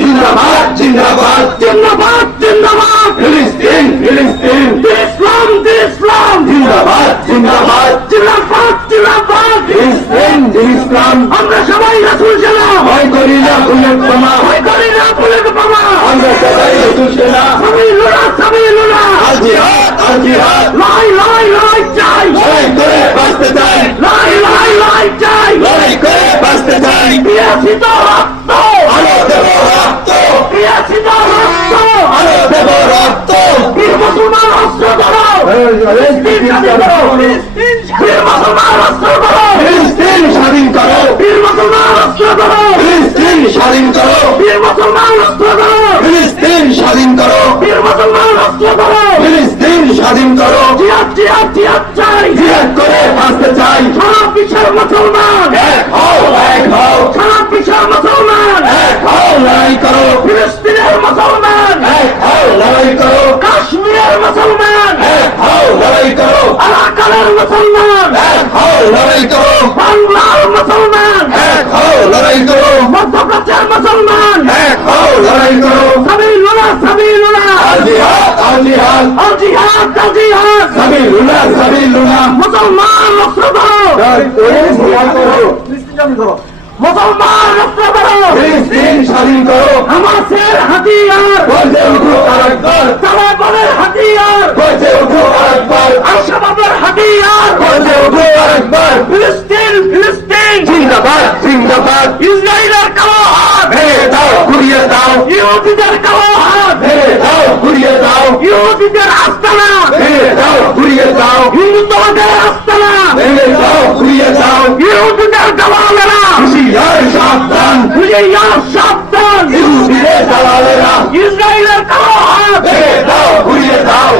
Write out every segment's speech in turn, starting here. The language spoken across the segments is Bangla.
জিন্দাবাদ জিন্দাবাদ জিন্দাবাদ জিন্দাবাদ ফিলিস্তিন ফিলিস্তিন ইসলাম ইসলাম জিন্দাবাদ জিন্দাবাদ জিন্দাবাদ জিন্দাবাদ ফিলিস্তিন ইসলাম আমরা সবাই রাসুল সেনা! ভয় করি না বুলেট বোমা ভয় করি না বুলেট বাবা আমরা সবাই রসুল সেনা সামি লুনা সামি লুনা আল জিহাদ আল জিহাদ লাই লাই লাই চাই লড়াই করে বাঁচতে চাই লাই লাই লাই চাই লড়াই করে বাঁচতে চাই দিয়েছি তো রক্ত আলো দেব রক্ত দিয়েছি তো রক্ত আলো দেব রক্ত বীর মুসলমান অস্ত্র ধরো বীর স্বাধীন করো বীর মুসলমান অস্ত্র ধরো ফিলিস্তিন স্বাধীন করো বীর মুসলমান অস্ত্র ধরো ফিলিস্তিন স্বাধীন করো বীর মুসলমান অস্ত্র ধরো ফিলিস্তিন স্বাধীন করো। ফিলিস্তিন স্বাধীন করো। করে বাঁচতে চাই। সারা বিশ্বের মুসলমান। এক হও এক হও। সারা বিশ্বের মুসলমান। এক হও লড়াই করো। ফিলিস্তিনের মুসলমান। এক হও লড়াই করো। কাশ্মীরের মুসলমান। এক হও লড়াই করো। আরাকানের মুসলমান। এক হও লড়াই করো। বাংলার মুসলমান। এক হও লড়াই করো। মধ্যপ্রাচ্যের মুসলমান। এক লড়াই করো সাবিলুনা আল জিহাদ আল জিহাদ আল জিহাদ ফিলিস্তিন জিন্দাবাদ জিন্দাবাদ ইসরায়েলের কালো ঘুরিয়ে দাও। ইহুদিদের কালো হাত ভেঙে দাও ঘুরিয়ে দাও। ইহুদিদের আস্তানা। ভেঙে দাও ঘুরিয়ে দাও। হিন্দুত্ববাদের আস্তানা। ভেঙে দাও ঘুরিয়ে দাও। ইহুদিদের দালালেরা। হুশিয়ার সাবধান। হুলিয়ার সাবধান। ইহুদিদের দালালেরা। ইসরায়েলের কালো হাত ভেঙে দাও ঘুরিয়ে দাও।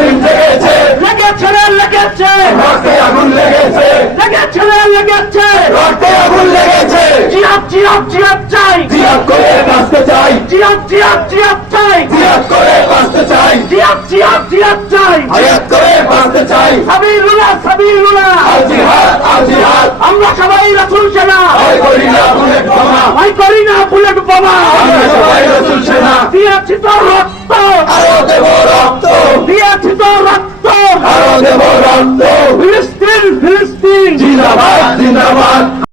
মুসলিম থেকেছে লেগেছে লেগেছে। রক্তে আগুন লেগেছে। লেগেছে লেগেছে। রক্তে আগুন লেগেছে। জিয়াদ জিয়াদ জিয়াদ চাই। জিয়াদ করে বাঁচতে চাই। জিয়াদ জিয়াদ জিয়াদ চাই। জিয়াদ করে বাঁচতে চাই। জিয়াদ জিয়াদ জিয়াদ চাই। জিয়াদ করে বাঁচতে চাই। সাবিলুল্লাহ সাবিলুল্লাহ আল জিহাদ আল জিহাদ। আমরা সবাই রাসূল সেনা। ভয় করি না বুলেট বোমা। ভয় করি না বুলেট বোমা। আমরা সবাই রসুল সেনা। দিয়েছি তো রক্ত। আরও দেব রক্ত।